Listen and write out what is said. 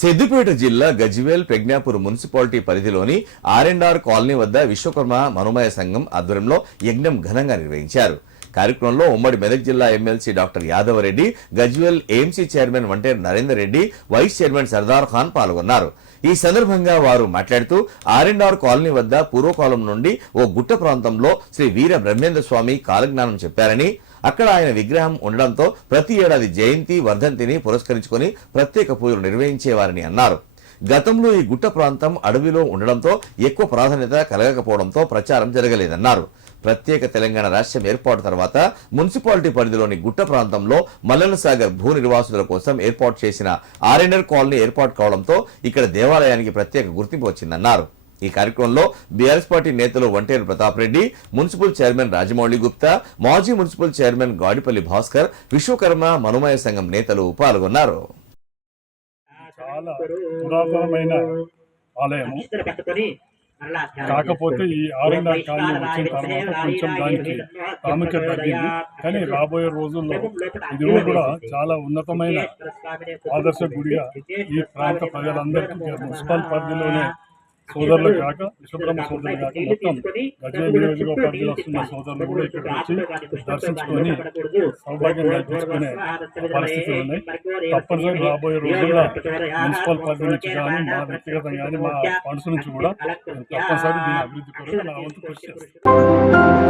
సిద్దిపేట జిల్లా గజ్వేల్ ప్రజ్ఞాపూర్ మున్సిపాలిటీ పరిధిలోని R and R colony వద్ద విశ్వకర్మ మనుమయ సంఘం ఆధ్వర్యంలో యజ్ఞం ఘనంగా నిర్వహించారు. కార్యక్రమంలో ఉమ్మడి మెదక్ జిల్లా MLC doctor Yadavareddy Gajwel AMC chairman Vanteru Narender Reddy vice chairman Sardar Khan పాల్గొన్నారు. ఈ సందర్భంగా వారు మాట్లాడుతూ ఆర్ఎండ్ఆర్ కాలనీ వద్ద పూర్వకాలం నుండి ఓ గుట్ట ప్రాంతంలో శ్రీ వీర బ్రహ్మేంద్ర స్వామి కాలజ్ఞానం చెప్పారని అక్కడ ఆయన విగ్రహం ఉండడంతో ప్రతి ఏడాది జయంతి వర్ధంతిని పురస్కరించుకొని ప్రత్యేక పూజలు నిర్వహించేవారని అన్నారు. గతంలో ఈ గుట్ట ప్రాంతం అడవిలో ఉండడంతో ఎక్కువ ప్రాధాన్యత కలగకపోవడంతో ప్రచారం జరగలేదన్నారు. ప్రత్యేక తెలంగాణ రాష్ట్రం ఏర్పాటు తర్వాత మున్సిపాలిటీ పరిధిలోని గుట్ట ప్రాంతంలో మల్లన్న సాగర్ భూ నిర్వాసుల కోసం ఏర్పాటు చేసిన ఆర్ఎన్ఆర్ కాలనీ ఏర్పాటు కావడంతో ఇక్కడ దేవాలయానికి ప్రత్యేక గుర్తింపు వచ్చిందన్నారు. ఈ కార్యక్రమంలో బీఆర్ఎస్ పార్టీ నేతలు వంటేరు ప్రతాప్ రెడ్డి మున్సిపల్ చైర్మన్ రాజమౌళి గుప్తా మాజీ మున్సిపల్ చైర్మన్ గాడిపల్లి భాస్కర్ విశ్వకర్మ మనుమయ సంఘం నేతలు పాల్గొన్నారు. చాలా పురాతనమైన ఆలయము. కాకపోతే ఈ ఆర్ఎన్ఆర్ కాలనీ వచ్చిన తర్వాత కొంచెం దానికి ప్రాముఖ్యత తగ్గింది. కానీ రాబోయే రోజుల్లో ఇది కూడా చాలా ఉన్నతమైన ఆదర్శ గుడిగా ఈ ప్రాంత ప్రజలందరికీ మున్సిపల్ పరిధిలోనే సోదరులు కాక విశ్వబ్రహ్మ సోదరులు కాక మొత్తం నియోజకవర్గ పరిధిలో వస్తున్న సోదరులు కూడా ఇక్కడికి వచ్చి దర్శించుకొని సౌభాగ్యం కల్పించుకునే పరిస్థితులు ఉన్నాయి. తప్పనిసరి రాబోయే రోజుల్లో మున్సిపల్ పరిధి నుంచి కానీ మా వ్యక్తిగతంగా కానీ మా ఫండ్స్ నుంచి కూడా తప్పనిసరి దీని అభివృద్ధి కొరకు నా వంతు కృషి చేస్తాను